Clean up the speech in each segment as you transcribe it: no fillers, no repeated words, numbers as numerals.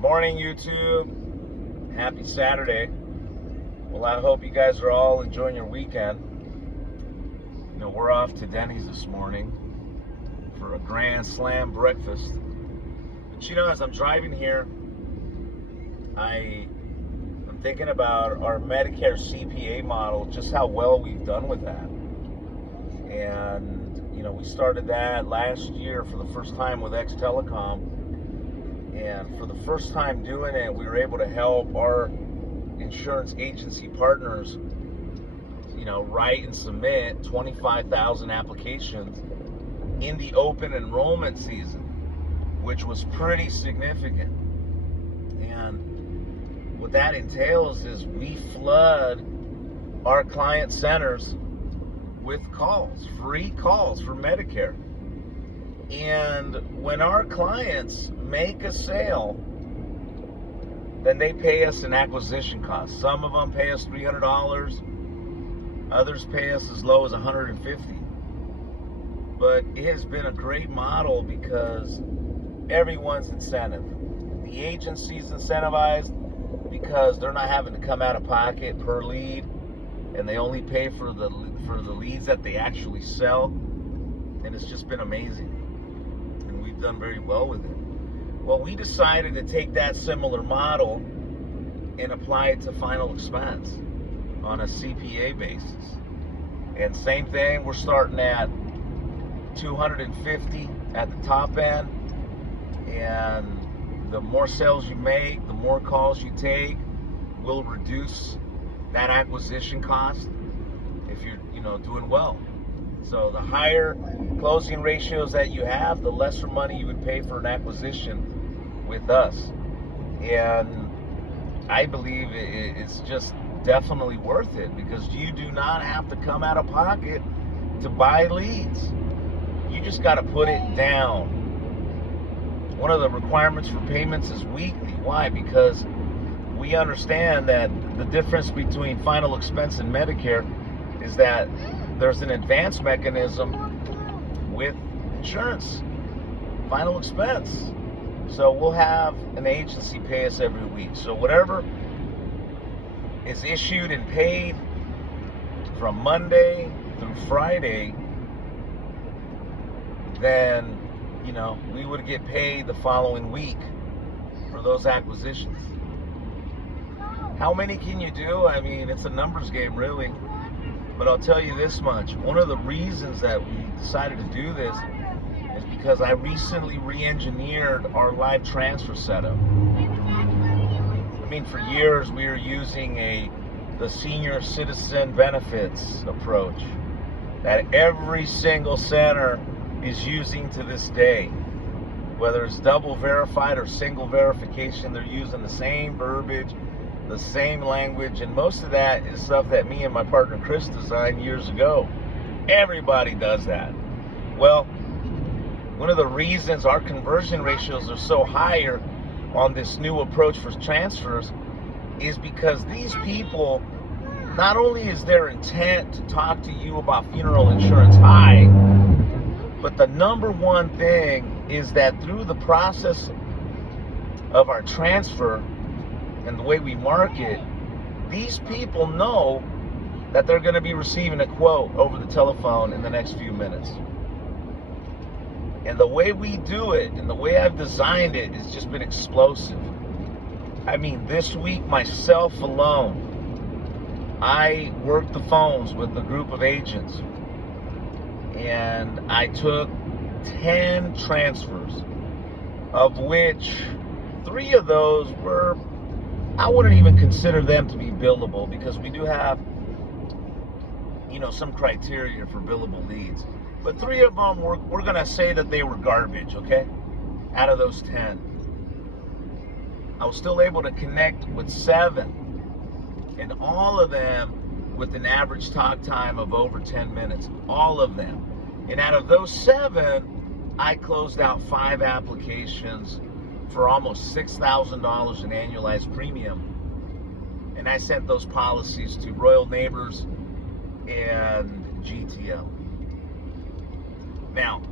Good morning, YouTube. Happy Saturday. Well, I hope you guys are all enjoying your weekend. You know, we're off to Denny's this morning for a grand slam breakfast. But you know, as I'm driving here, I'm thinking about our Medicare CPA model, just how well we've done with that. And, you know, we started that last year for the first time with X Telecom. And for the first time doing it, we were able to help our insurance agency partners, you know, write and submit 25,000 applications in the open enrollment season, which was pretty significant. And what that entails is we flood our client centers with calls, free calls for Medicare. And when our clients make a sale, then they pay us an acquisition cost. Some of them pay us $300, others pay us as low as $150. But it has been a great model because everyone's incentive. The agency's incentivized because they're not having to come out of pocket per lead, and they only pay for the leads that they actually sell. And it's just been amazing. And we've done very well with it. Well, we decided to take that similar model and apply it to final expense on a CPA basis. And same thing, we're starting at $250 at the top end. And the more sales you make, the more calls you take, will reduce that acquisition cost if you're, you know, doing well. So the higher closing ratios that you have, the lesser money you would pay for an acquisition with us. And I believe it's just definitely worth it because you do not have to come out of pocket to buy leads. You just got to put it down. One of the requirements for payments is weekly. Why? Because we understand that the difference between final expense and Medicare is that there's an advance mechanism with insurance, final expense. So we'll have an agency pay us every week. So whatever is issued and paid from Monday through Friday, then, you know, we would get paid the following week for those acquisitions. How many can you do? I mean, it's a numbers game, really. But I'll tell you this much. One of the reasons that we decided to do this is because I recently re-engineered our live transfer setup. I mean, for years we were using the senior citizen benefits approach that every single center is using to this day. Whether it's double verified or single verification, they're using the same verbiage, the same language, and most of that is stuff that me and my partner Chris designed years ago. Everybody does that. Well, one of the reasons our conversion ratios are so higher on this new approach for transfers is because these people, not only is their intent to talk to you about funeral insurance high, but the number one thing is that through the process of our transfer and the way we market, these people know that they're going to be receiving a quote over the telephone in the next few minutes. And the way we do it and the way I've designed it has just been explosive. I mean, this week myself alone, I worked the phones with a group of agents and I took 10 transfers, of which 3 of those were, I wouldn't even consider them to be billable because we do have, you know, some criteria for billable leads. But 3 of them, we're going to say that they were garbage, okay? Out of those 10. I was still able to connect with 7, and all of them with an average talk time of over 10 minutes. All of them. And out of those 7, I closed out 5 applications for almost $6,000 in annualized premium. And I sent those policies to Royal Neighbors and GTL. Now,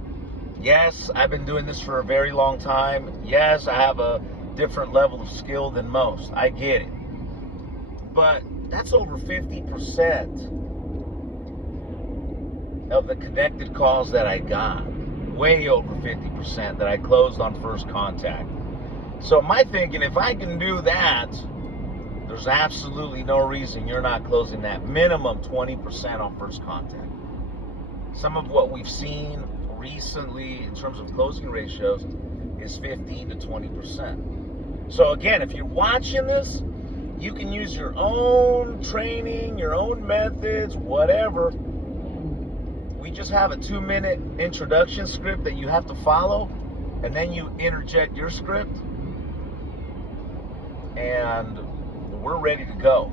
yes, I've been doing this for a very long time. Yes, I have a different level of skill than most. I get it. But that's over 50% of the connected calls that I got. Way over 50% that I closed on first contact. So my thinking, if I can do that, there's absolutely no reason you're not closing that minimum 20% on first contact. Some of what we've seen recently in terms of closing ratios is 15 to 20%. So again, if you're watching this, you can use your own training, your own methods, whatever. We just have a 2-minute introduction script that you have to follow, and then you interject your script, and we're ready to go.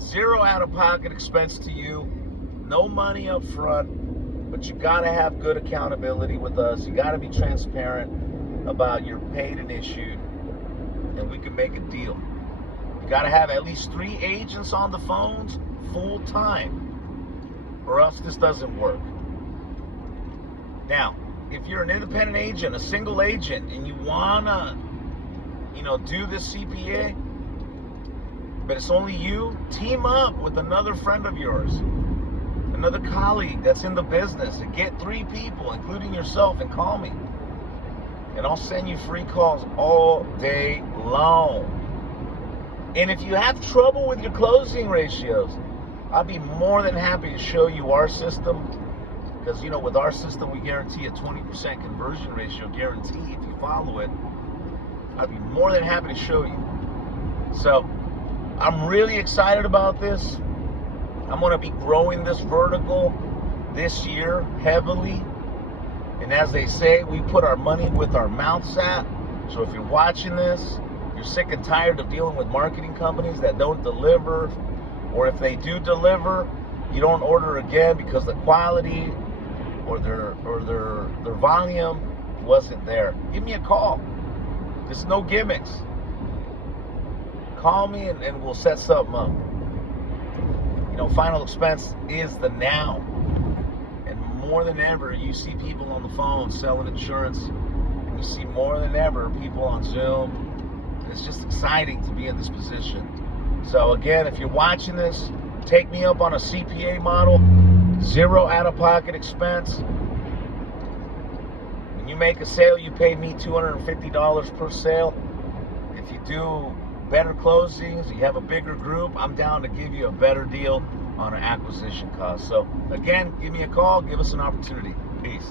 Zero out-of-pocket expense to you, no money up front, but you gotta have good accountability with us. You gotta be transparent about your paid and issued, and we can make a deal. You gotta have at least 3 agents on the phones full time, or else this doesn't work. Now, if you're an independent agent, a single agent, and you wanna, do this CPA, but it's only you, team up with another friend of yours, another colleague that's in the business, and get 3 people, including yourself, and call me. And I'll send you free calls all day long. And if you have trouble with your closing ratios, I'll be more than happy to show you our system, because with our system we guarantee a 20% conversion ratio guarantee if you follow it. I'd be more than happy to show you. So I'm really excited about this. I'm going to be growing this vertical this year heavily, and as they say, we put our money with our mouths at. So if you're watching this, you're sick and tired of dealing with marketing companies that don't deliver, or if they do deliver, you don't order again because the quality or their volume wasn't there. Give me a call. There's no gimmicks. Call me and we'll set something up. Final expense is the now. And more than ever, you see people on the phone selling insurance. And you see more than ever people on Zoom. And it's just exciting to be in this position. So again, if you're watching this, take me up on a CPA model, zero out-of-pocket expense. When you make a sale, you pay me $250 per sale. If you do better closings, you have a bigger group, I'm down to give you a better deal on an acquisition cost. So again, give me a call, give us an opportunity. Peace.